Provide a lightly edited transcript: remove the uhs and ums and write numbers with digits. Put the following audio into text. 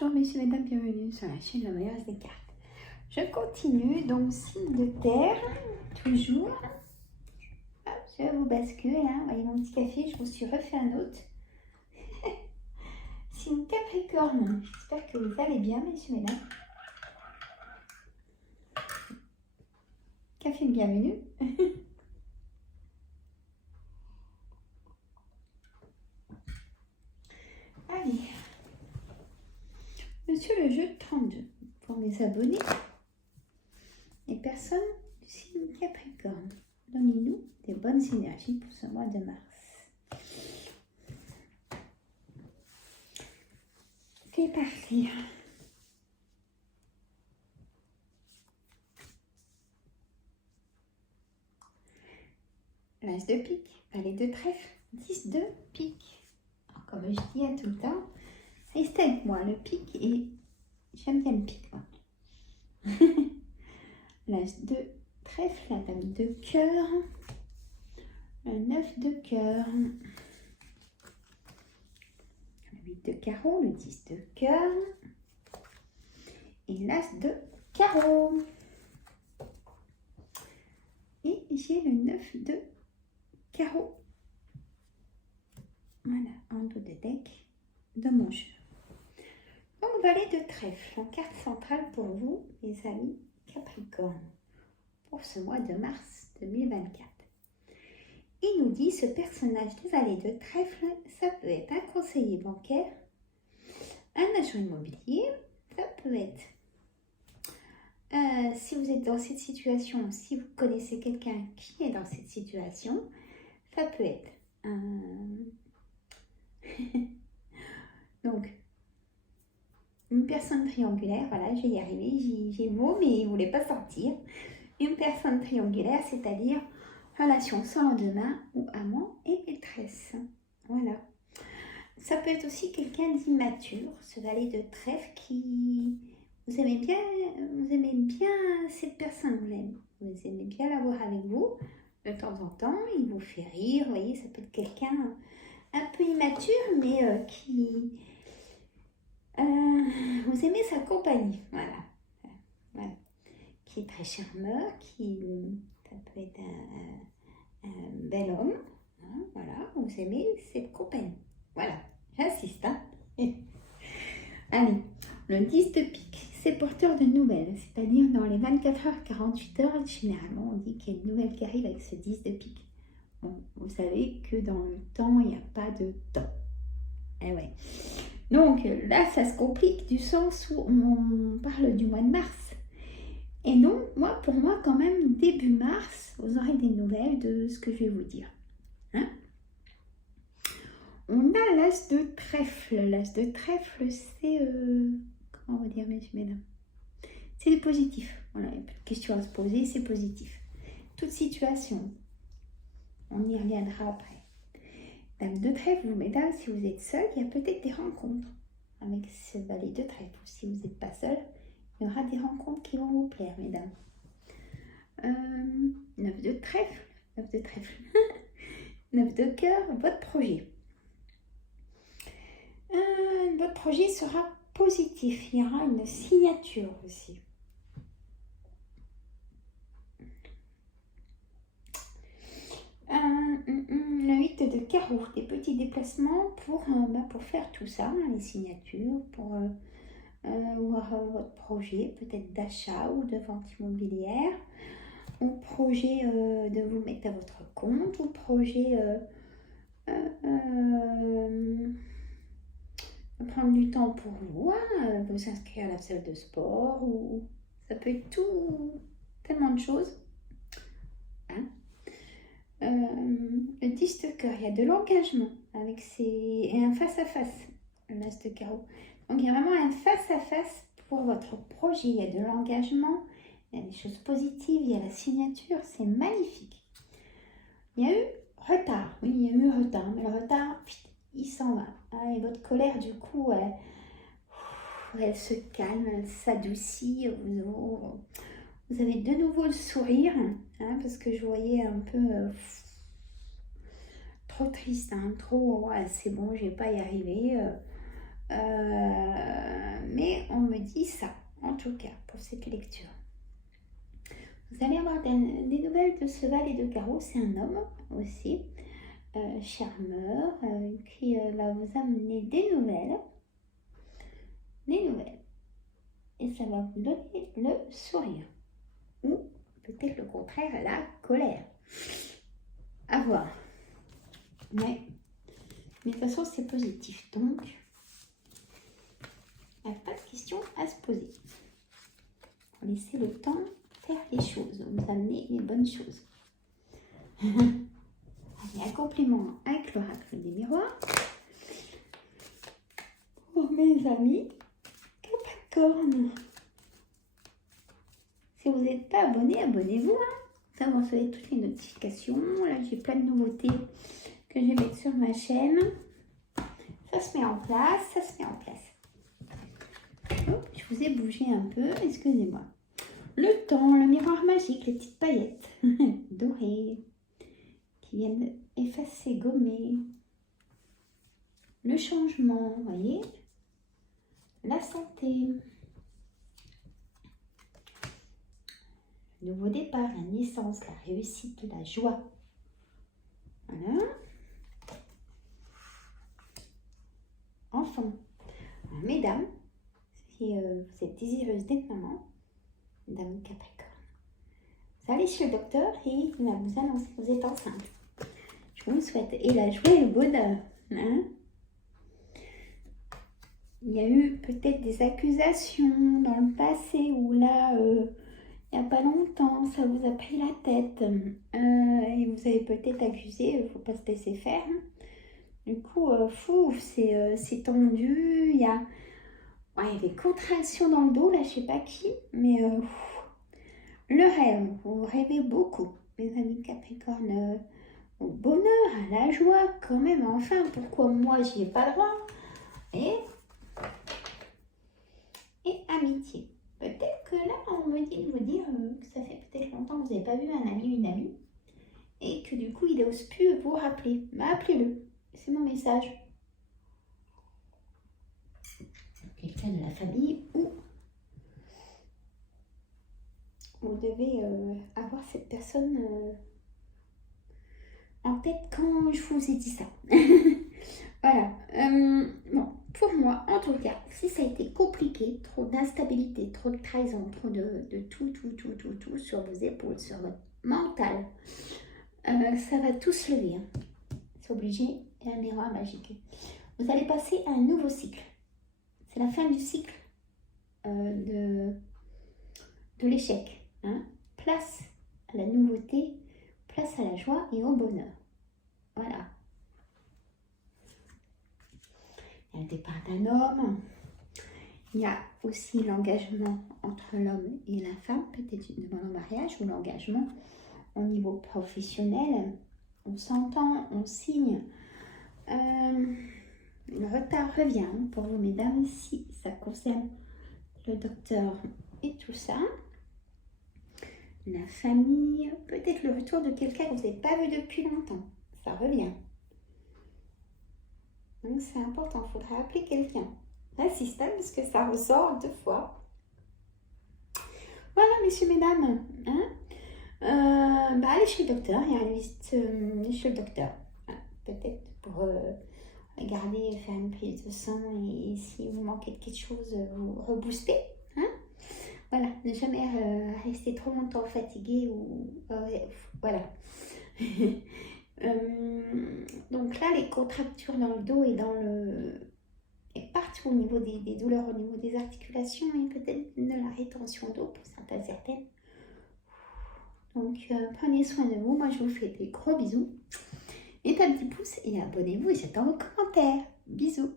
Bonjour messieurs, mesdames, bienvenue sur la chaîne La Meilleure des cartes. Je continue, donc signe de terre, toujours. Hop, je vous bascule, hein. Voyez mon petit café, je vous suis refait un autre. Signe Capricorne, j'espère que vous allez bien messieurs, mesdames. Café de bienvenue. Allez. Monsieur le jeu 32, pour mes abonnés, les personnes du signe Capricorne, donnez-nous des bonnes énergies pour ce mois de mars. C'est parti. L'as de pique, valet de trèfle, 10 de pique. Alors, comme je dis à tout le temps, restez avec moi, le pique, et j'aime bien le pique, moi. L'as de trèfle, la dame de cœur, le 9 de cœur, le 8 de carreau, le 10 de cœur, et l'as de carreau. Et j'ai le 9 de carreau. Voilà, en dos de deck de mon jeu. Donc, valet de trèfle, en carte centrale pour vous, les amis Capricorne, pour ce mois de mars 2024. Il nous dit, ce personnage de valet de trèfle, ça peut être un conseiller bancaire, un agent immobilier, ça peut être, si vous êtes dans cette situation, si vous connaissez quelqu'un qui est dans cette situation, ça peut être donc une personne triangulaire, voilà, je vais y arriver, j'ai le mot, mais il ne voulait pas sortir. Une personne triangulaire, c'est-à-dire relation sans lendemain ou amant et maîtresse. Voilà. Ça peut être aussi quelqu'un d'immature, ce valet de trèfle qui... Vous aimez bien cette personne, vous aimez bien l'avoir avec vous. De temps en temps, il vous fait rire, vous voyez, ça peut être quelqu'un un peu immature, mais qui... vous aimez sa compagnie, voilà. Qui est très charmeur, ça peut être un bel homme, hein, voilà, vous aimez cette compagnie, voilà, j'insiste, hein. Allez, le 10 de pique, c'est porteur de nouvelles, c'est-à-dire dans les 24 heures, 48 heures, généralement on dit qu'il y a une nouvelle qui arrive avec ce 10 de pique. Bon, vous savez que dans le temps, il n'y a pas de temps. Eh ouais. Donc là, ça se complique du sens où on parle du mois de mars. Et non, pour moi, quand même, début mars, vous aurez des nouvelles de ce que je vais vous dire. Hein? On a l'as de trèfle. L'as de trèfle, c'est... comment on va dire, mesdames? C'est du positif. Voilà, il n'y a plus de questions à se poser, c'est positif. Toute situation. On y reviendra après. Dame de trèfle, vous, mesdames, si vous êtes seul, il y a peut-être des rencontres avec ce valet de trèfle. Si vous n'êtes pas seul, il y aura des rencontres qui vont vous plaire, mesdames. 9 de trèfle, 9 de trèfle, 9 de cœur, votre projet. Votre projet sera positif, il y aura une signature aussi. Le 8 de carreau, des petits déplacements pour faire tout ça, hein, les signatures, pour voir votre projet, peut-être d'achat ou de vente immobilière, ou projet de vous mettre à votre compte, ou projet prendre du temps pour vous, hein, vous inscrire à la salle de sport, ou ça peut être tout, tellement de choses. Hein. Le 10 de cœur, il y a de l'engagement avec et un face-à-face, l'as de carreau. Donc il y a vraiment un face-à-face pour votre projet, il y a de l'engagement, il y a des choses positives, il y a la signature, c'est magnifique. Il y a eu retard, oui, il y a eu retard, mais le retard, il s'en va. Hein, et votre colère, du coup, elle se calme, elle s'adoucit. Vous avez de nouveau le sourire, hein, parce que je voyais un peu trop triste, hein, trop, ouais, c'est bon, je vais pas y arriver. dit ça, en tout cas, pour cette lecture. Vous allez avoir des nouvelles de ce valet de carreau. C'est un homme aussi, charmeur, qui va vous amener des nouvelles. Et ça va vous donner le sourire. Ou peut-être le contraire, la colère. À voir. Mais de toute façon, c'est positif. Donc, il n'y a pas de question à se poser. Il faut laisser le temps faire les choses, vous amener les bonnes choses. Allez, un complément avec l'oracle des miroirs. Pour mes amis Capricorne. Si vous n'êtes pas abonné, abonnez-vous. Ça, vous recevez toutes les notifications. Là, j'ai plein de nouveautés que je vais mettre sur ma chaîne. Ça se met en place, Hop, je vous ai bougé un peu, excusez-moi. Le temps, le miroir magique, les petites paillettes dorées qui viennent effacer, gommer. Le changement, vous voyez. La santé. Le nouveau départ, la naissance, la réussite, la joie. Voilà. Enfant. Alors, mesdames, si vous êtes désireuse d'être maman, Dame Capricorne, vous allez chez le docteur et il va vous annoncer que vous êtes enceinte. Je vous le souhaite. Et la joie et le bonheur. Hein? Il y a eu peut-être des accusations dans le passé où là, il n'y a pas longtemps, ça vous a pris la tête. Et vous avez peut-être accusé, il ne faut pas se laisser faire. Du coup, c'est tendu. Il y a des contractions dans le dos, là, je ne sais pas qui. Mais le rêve, vous rêvez beaucoup, mes amis Capricorne. Au bonheur, à la joie, quand même. Enfin, pourquoi moi, j'y ai pas le droit? Et amitié. Peut-être que là, on me dit de vous dire que ça fait peut-être longtemps que vous n'avez pas vu un ami, une amie, et que du coup, il n'ose plus vous rappeler. Mais appelez-le. C'est mon message. Quelqu'un de la famille ou vous devez avoir cette personne en tête quand je vous ai dit ça. Voilà. Bon, pour moi, en tout cas, si ça a été compliqué, trop d'instabilité, trop de trahison, trop de tout sur vos épaules, sur votre mental, ça va tout se lever. Hein. C'est obligé. Et un miroir magique. Vous allez passer à un nouveau cycle. C'est la fin du cycle de l'échec. Hein. Place à la nouveauté, place à la joie et au bonheur. Voilà. Il y a le départ d'un homme. Il y a aussi l'engagement entre l'homme et la femme, peut-être une demande en mariage ou l'engagement au niveau professionnel. On s'entend, on signe. Le retard revient pour vous, mesdames, si ça concerne le docteur et tout ça. La famille, peut-être le retour de quelqu'un que vous n'avez pas vu depuis longtemps. Ça revient. Donc c'est important, il faudra appeler quelqu'un. L'assistant, parce que ça ressort 2 fois. Voilà, messieurs, mesdames. Hein? Allez chez le docteur, il y a une visite chez le docteur. Peut-être pour regarder, faire une prise de sang et si vous manquez de quelque chose, vous rebooster. Hein? Voilà, ne jamais rester trop longtemps fatigué ou voilà. Donc là, les contractures dans le dos et partout au niveau des douleurs, au niveau des articulations et peut-être de la rétention d'eau pour certaines. Donc prenez soin de vous. Moi, je vous fais des gros bisous. Mettez un petit pouce et abonnez-vous et j'attends vos commentaires. Bisous.